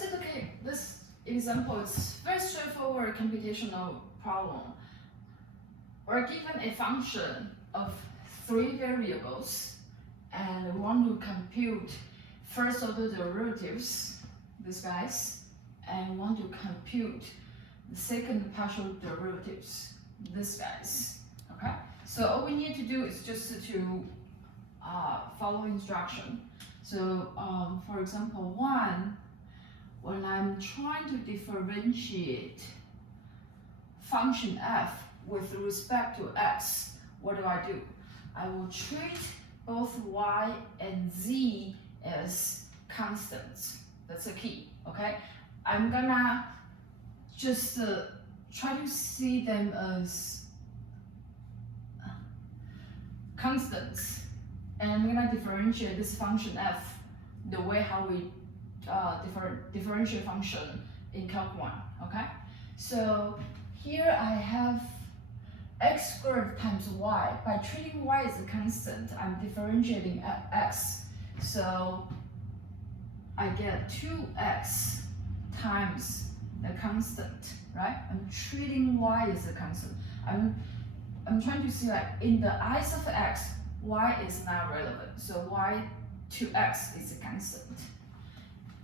let's look at this example. It's very straightforward computational problem. We're given a function of 3 variables, and we want to compute first order derivatives, these guys, and want to compute the second partial derivatives, these guys. Okay? So all we need to do is just to follow instruction. So for example, 1, when I'm trying to differentiate function f with respect to x, what do? I will treat both y and z as constants. That's the key, okay? I'm gonna just try to see them as constants, and I'm gonna differentiate this function f the way how we differentiate function in Calc 1, okay? So here I have x squared times y. By treating y as a constant, I'm differentiating x. So I get 2x times the constant, right? I'm treating y as a constant. I'm trying to see, like, in the eyes of x, y is not relevant. So y to x is a constant.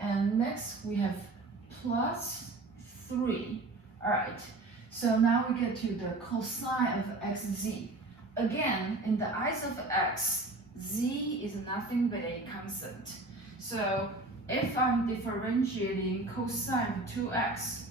And next we have plus 3. All right. So now we get to the cosine of xz. Again, in the eyes of x, z is nothing but a constant. So if I'm differentiating cosine of 2x,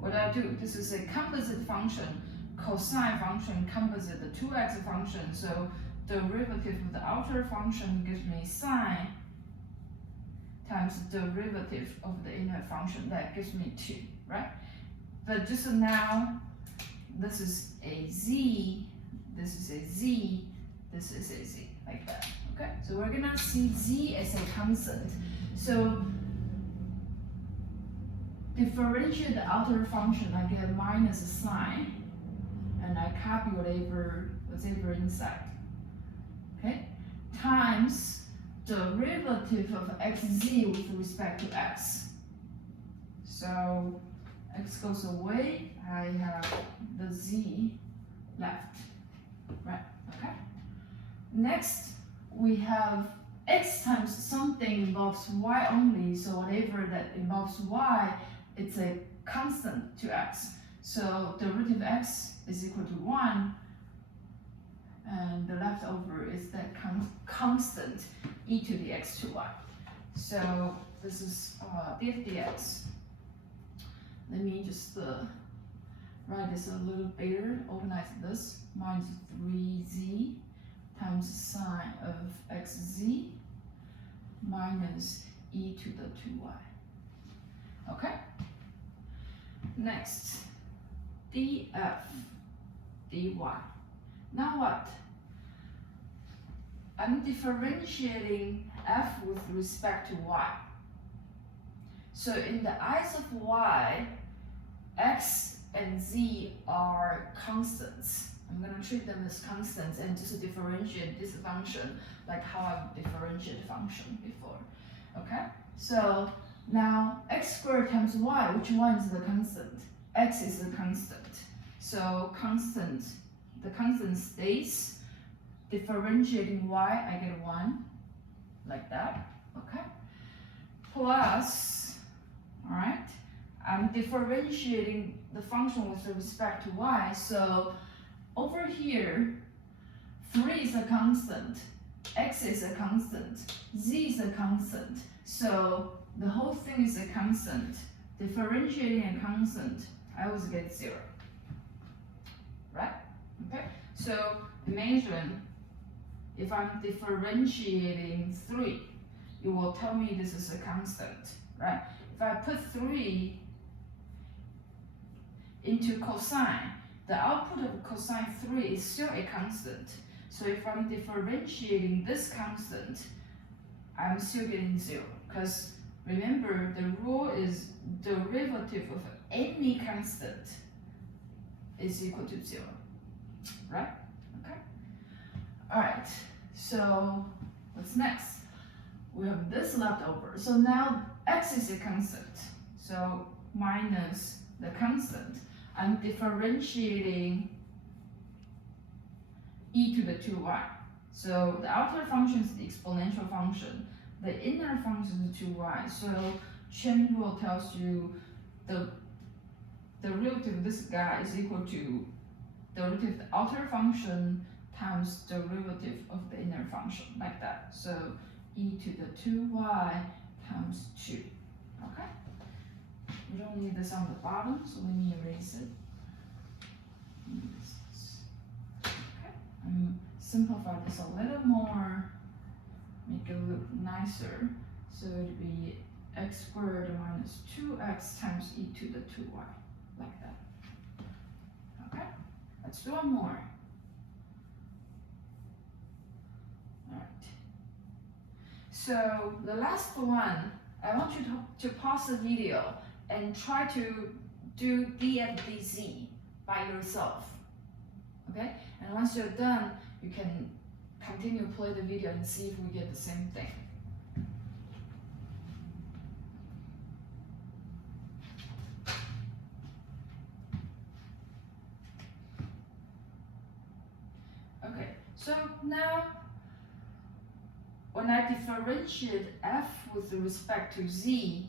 what do? This is a composite function. Cosine function composite the 2x function. So derivative of the outer function gives me sine times derivative of the inner function. That gives me 2, right? But just now, this is a z, this is a z, this is a z, like that, okay? So we're gonna see z as a constant. So differentiate the outer function, I get minus a sign, and I copy whatever inside, okay? Times derivative of xz with respect to x. So x goes away, I have the z left, right? Okay. Next, we have x times something involves y only, so whatever that involves y, it's a constant to x. So derivative x is equal to 1, and the leftover is that constant e to the x to y. So this is df dx. Let me just write this a little bigger, organize this. Minus 3z times sine of xz minus e to the 2y. Okay? Next, df dy. Now what? I'm differentiating f with respect to y. So in the eyes of y, x and z are constants. I'm going to treat them as constants and just differentiate this function like how I've differentiated function before. Okay? So now x squared times y, which one is the constant? X is the constant. So constant, the constant stays. Differentiating y, I get 1, like that. Okay? Plus, all right, I'm differentiating the function with respect to y. So over here, 3 is a constant, x is a constant, z is a constant. So the whole thing is a constant. Differentiating a constant, I always get 0. Right? Okay? So imagine if I'm differentiating 3, it will tell me this is a constant, right? If I put 3 into cosine, the output of cosine 3 is still a constant. So if I'm differentiating this constant, I'm still getting 0. Because remember, the rule is derivative of any constant is equal to 0, right? Okay. All right. So what's next? we have this left over. So now x is a constant. So minus the constant. I'm differentiating e to the 2y. So the outer function is the exponential function. The inner function is 2y. So chain rule tells you the derivative of this guy is equal to derivative of the outer function times derivative of the inner function, like that. So e to the 2y times 2. Okay? We don't need this on the bottom, so let me erase it. Okay. Simplify this a little more, make it look nicer. So it'd be x squared minus 2x times e to the 2y, like that. Okay? Let's do one more. Alright. So the last one, I want you to pause the video and try to do df dz by yourself. Okay? And once you're done, you can continue to play the video and see if we get the same thing. Okay, so now when I differentiate f with respect to z,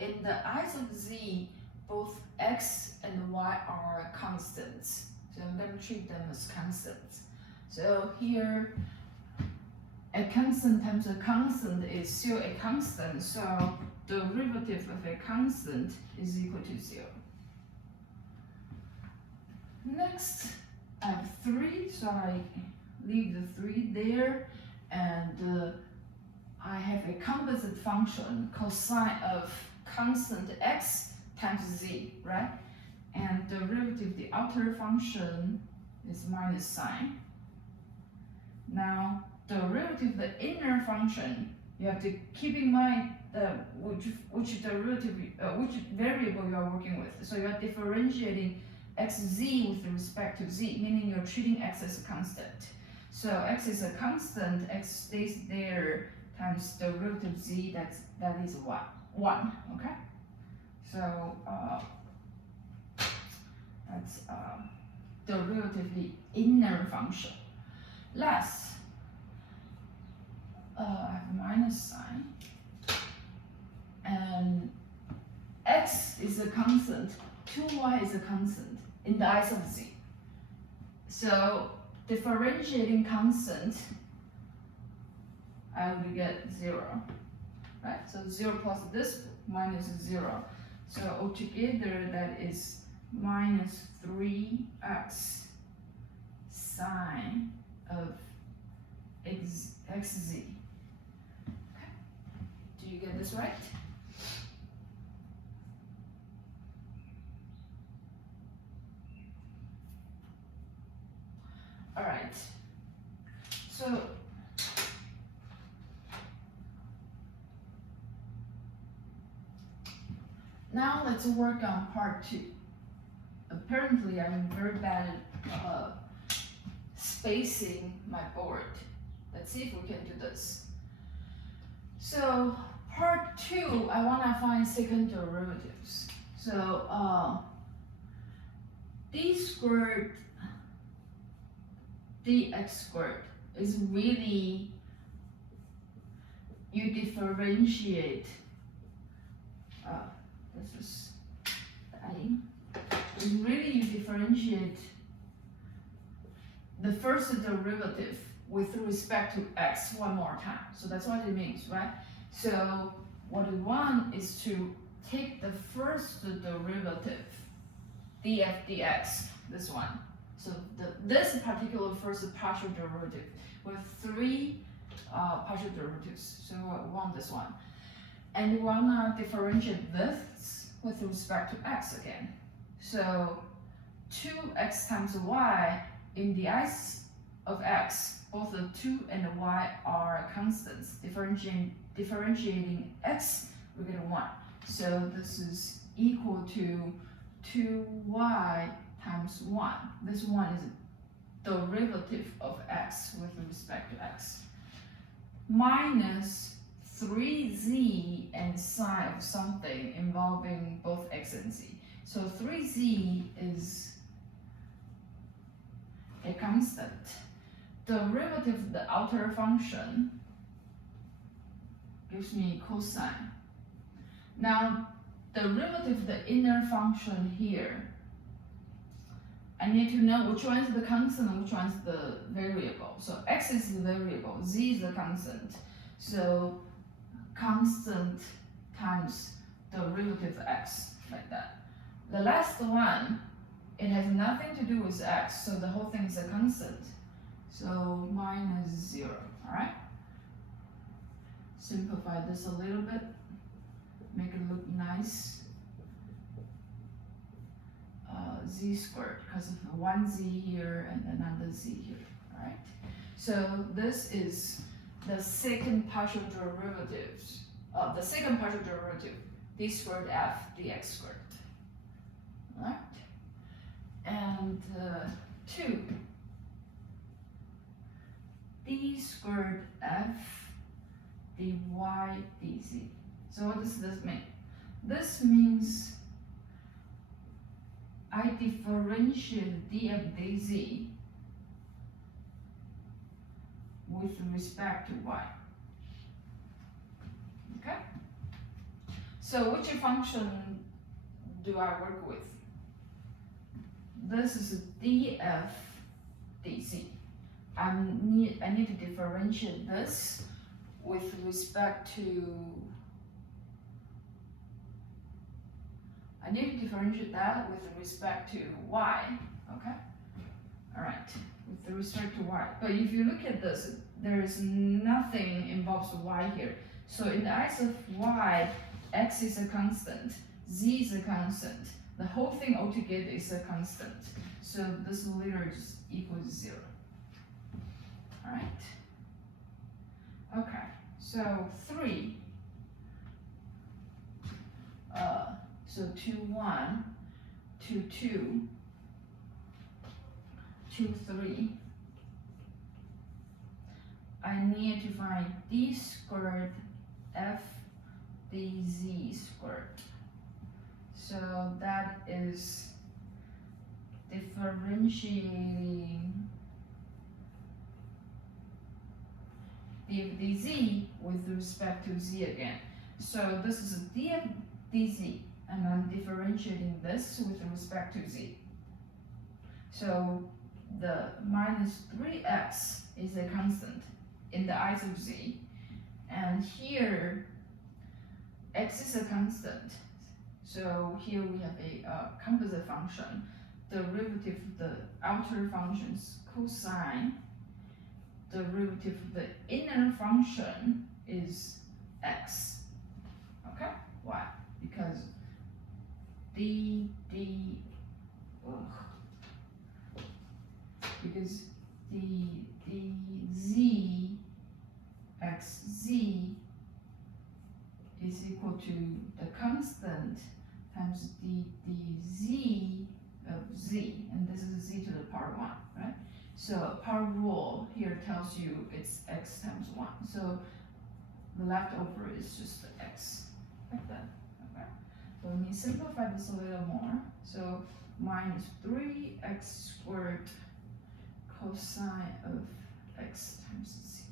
in the eyes of z, both x and y are constants. So I'm going to treat them as constants. So here, a constant times a constant is still a constant. So the derivative of a constant is equal to 0. Next, I have 3, so I leave the 3 there, and I have a composite function, cosine of constant x times z, right? And the derivative of the outer function is minus sign. Now, the derivative of the inner function, you have to keep in mind which derivative, which variable you are working with. So you are differentiating xz with respect to z, meaning you're treating x as a constant. So x is a constant, x stays there times the derivative of z, that is 1, okay? So that's derivative of the inner function. Last, I have minus sign, and x is a constant, 2y is a constant in the eyes of z. So differentiating constant, I will get 0, right? So 0 plus this minus 0. So altogether that is minus 3x sine of xz. Okay. Do you get this right? All right. So now let's work on part 2. Apparently, I'm very bad at spacing my board. Let's see if we can do this. So part 2, I want to find second derivatives. So d squared dx squared is really, you differentiate, this is adding, really you differentiate the first derivative with respect to x one more time. So that's what it means, right? So what we want is to take the first derivative, df dx, this one. So this particular first partial derivative with 3 partial derivatives. So we want this one. And we want to differentiate this with respect to x again. So 2x times y, in the eyes of x, both the 2 and the y are constants. Differentiating x, we get 1. So this is equal to 2y times 1. This one is derivative of x with respect to x. Minus 3z and sine of something involving both x and z. So 3z is a constant. Derivative of the outer function gives me cosine. Now, derivative of the inner function here, I need to know which one is the constant and which one is the variable. So x is the variable, z is the constant. So constant times derivative of x, like that. The last one, it has nothing to do with x, so the whole thing is a constant. So minus 0, all right? Simplify this a little bit, make it look nice. Z squared, because of one z here and another z here, all right? So this is the second partial derivatives, the second partial derivative, d squared f dx squared, all right? And 2, d squared f dy dz. So what does this mean? This means I differentiate df dz with respect to y. Okay? So which function do I work with? This is df dz. I need to differentiate this with respect to, I need to differentiate that with respect to y, okay? All right, with respect to y. But if you look at this, there is nothing involves y here. So in the eyes of y, x is a constant, z is a constant. The whole thing altogether is a constant. So this literally just equals 0. All right? Okay, so 3. So 2, 1, 2, 2, 2, 3. I need to find d squared f dz squared. So that is differentiating df dz with respect to z again. So this is df dz, and I'm differentiating this with respect to z. So the minus 3x is a constant in the eyes of z, and here x is a constant. So here we have a composite function. Derivative of the outer functions cosine. Derivative of the inner function is x. Okay? Why? Because because z xz is equal to the constant times dz of z, and this is z to the power 1, right? So power rule here tells you it's x times 1. So the leftover is just the x, like that. Okay. So let me simplify this a little more. So minus 3x squared cosine of x times z.